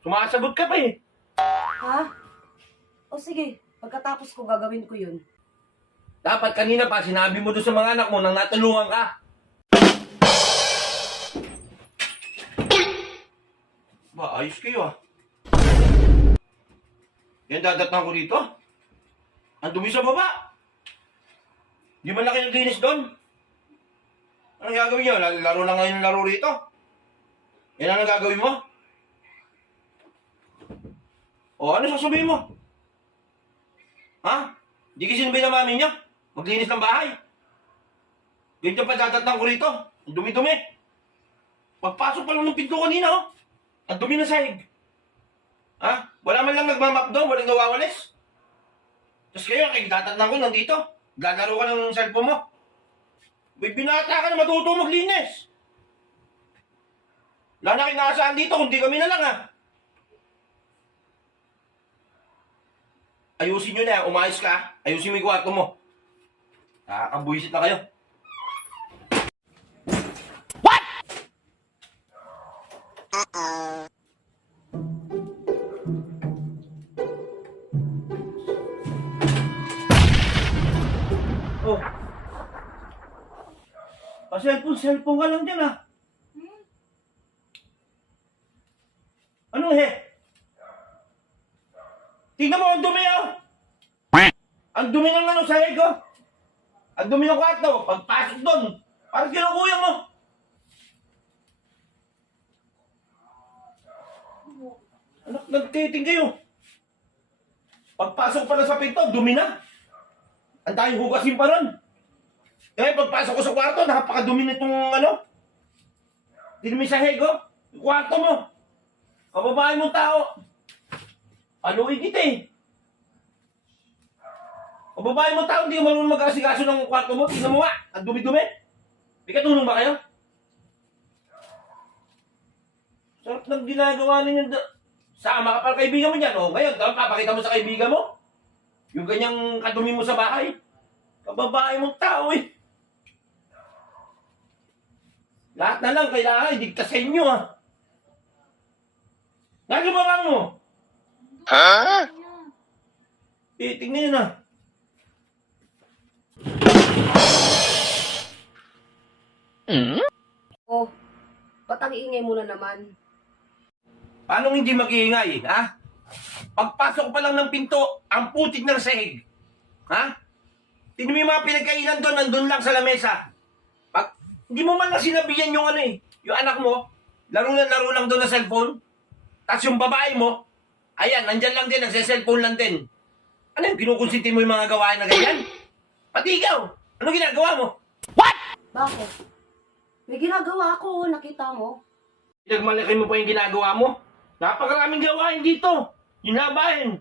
Sumasagot ka pa eh. Ha? O sige, pagkatapos ko gagawin ko yun. Dapat kanina pa sinabi mo doon sa mga anak mo nang natulungan ka. Ba, ayos kayo ah. Yan dadatang ko dito. Ang dumi sa baba. Di man na kayo naglinis doon. Anong gagawin nyo? Laro lang ngayon ng laro rito. Yan ang gagawin mo? O ano sasabihin mo? Ha? Di kasi sinabay na mami niya? Maglinis ng bahay. Ganyan pa dadatang ko rito. Ang dumi-dumi. Pagpasok pa lang ng pinto kanina oh. Ang dumi na sahig. Ha? Wala man lang nagmamap doon, walang nawawalis. Tapos kayo, dadatang ko nandito. Gagaro ka ng cellphone mo. May binata ka na matuto maglinis. Wala na kinakasaan dito, kundi kami na lang ha. Ayusin nyo na, umayos ka. Ayusin mo yung kwarto mo. Nakakabuisit na kayo. What? Oh. Pa-cellphone ka lang dyan ah. Anong he? Tingnan mo, ang dumi oh! Ang dumi ng ano, sahig oh! Ang dumi ng kwarto, pagpasok doon, parang kinukuya mo! Anak, nagtiting kayo! Pagpasok pa lang sa pinto, dumi na! Ang tayong hugasin pa ron! Kaya pagpasok ko sa kwarto, napakadumi nitong ano? Dinumi sahig oh! Yung kwarto mo! Kababae mong tao! Paluin kita eh! Kababae mong tao, hindi ka marunong mag-asikaso ng kwarto mo. Tingnan mo nga, ang dumi-dumi. May katulong ba kayo? Sarap ng ginagawa ninyo. Sama ka pa kaibigan mo niyan. O ngayon, papakita mo sa kaibigan mo. Yung ganyang kadumi mo sa bahay. Kababae mong tao eh. Lahat na lang kailangan idigtas sa inyo ah. Nagababang mo? Ha? Tingnan nyo na. Oh, ba't ang ingay mo na naman? Paano hindi mag-iingay, ha? Pagpasok pa lang ng pinto, ang putik ng sahig. Ha? Tingnan mo yung mga pinagkainan doon, nandun lang sa lamesa. Pag, hindi mo man lang sinabihan yung ano eh, yung anak mo, laro lang doon na cellphone. Tapos yung babae mo, ayan, nandyan lang din, nagse-cellphone lang din. Ano yung kinukonsinti mo yung mga gawain na ganyan? Pati ikaw, ano ginagawa mo? What? Bakit? May ginagawa ako, nakita mo. Pinagmalaki mo pa yung ginagawa mo? Napakaraming gawain dito. Yung labahin.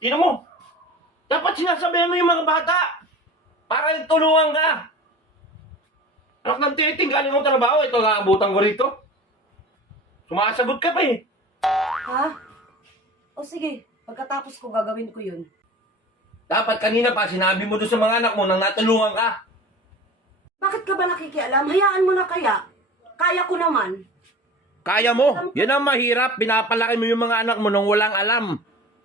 Tingnan mo. Dapat sinasabihan mo yung mga bata. Para tulungan ka. Anak ng titing, galing mong trabaho. Ito, nakaabutan ko rito. Sumasagot ka pa eh. Ha? O sige, pagkatapos ko gagawin ko yun. Dapat kanina pa sinabi mo doon sa mga anak mo nang natulungan ka. Bakit ka ba nakikialam? Hayaan mo na kaya. Kaya ko naman. Kaya mo. Yan ang mahirap. Pinapalaki mo yung mga anak mo nang walang alam.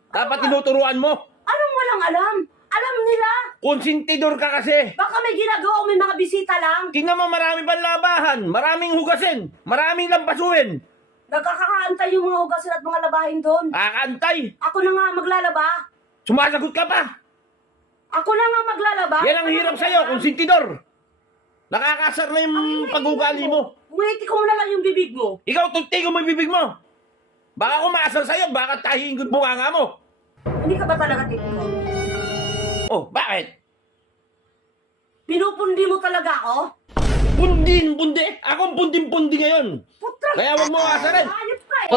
Dapat tinuturuan mo. Anong walang alam? Alam nila. Konsentidor ka kasi. Baka may ginagawa o may mga bisita lang. Tingnan mo, marami pang labahan. Maraming hugasin. Maraming lampasuin. Nagkakaantay yung mga hugasin at mga labahin doon. Akantay. Ako na nga maglalaba. Sumasagot ka pa. Ako na nga maglalaba. Yan ang hirap sa'yo, konsentidor. Nakakasar na yung pag-ugali mo. Umiti ko na lang yung bibig mo. Ikaw, tugtigo mo yung bibig mo. Baka kumasar sa'yo, baka tahiin ko yung bunganga mo. Hindi ka ba talaga titigo? Oh, bakit? Pinupundi mo talaga ako? Pundi. Akong pundim-pundi ngayon. Putra! Kaya wag mo kasarin. Ayop ka eh.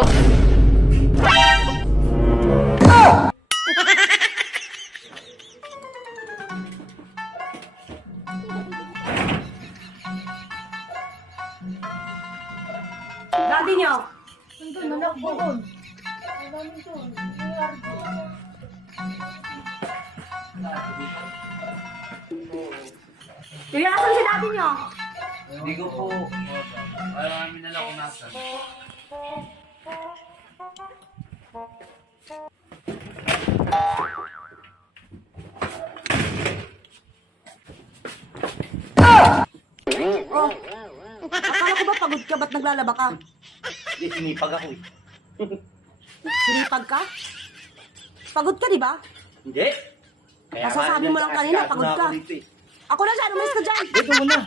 Daddy niyo. Nandun, nanakbo doon. Kaya asan si daddy niyo? Hindi ko po. Alam namin na lang kung nasan. Oh. Akala ko ba pagod ka? Ba't naglalaba ka? Hindi, sinipag ako eh. Sinipag ka? Pagod ka, di ba? Hindi. Kaya Kasasabi mo lang kanina, nagkakaskaso pagod na ka. ako dito eh. Ako na siya, umalis ka dyan. Dito mo na.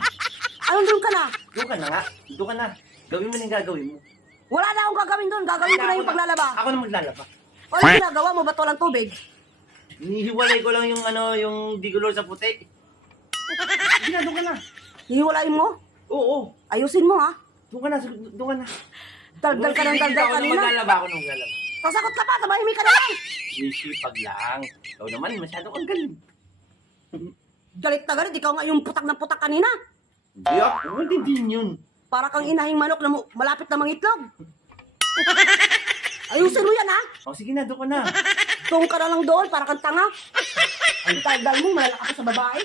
Anong doon ka na? Doon ka na nga. Doon ka na. Gawin mo na yung gagawin mo. Wala na akong gagawin doon. Gagawin ko na yung paglalaba. Ako na maglalaba. O yung ginagawa mo, ba't walang tubig? Hinihiwalay ko lang yung yung digulor sa puti. Hindi na, doon ka na. Hihiwalayin mo? Oo. Ayusin mo, ha? Doon ka na. Doon ka na. Daldal ka ng daldal Ako na kanina. maglalaba. Ako na maglalaba. Sasakot ka pa, tumahimik ka na lang. Sisipag lang. Ikaw naman, masyado kang galing. Galit na galit, ikaw nga yung putak ng putak kanina. Hindi ako. Hindi din yun. Para kang inahing manok na malapit na mangitlog. Ayusin mo yan, ha? O sige na, doon ka na. Doon ka na lang doon, para kang tanga. Ang daldal mo, malala ka pa sa babae.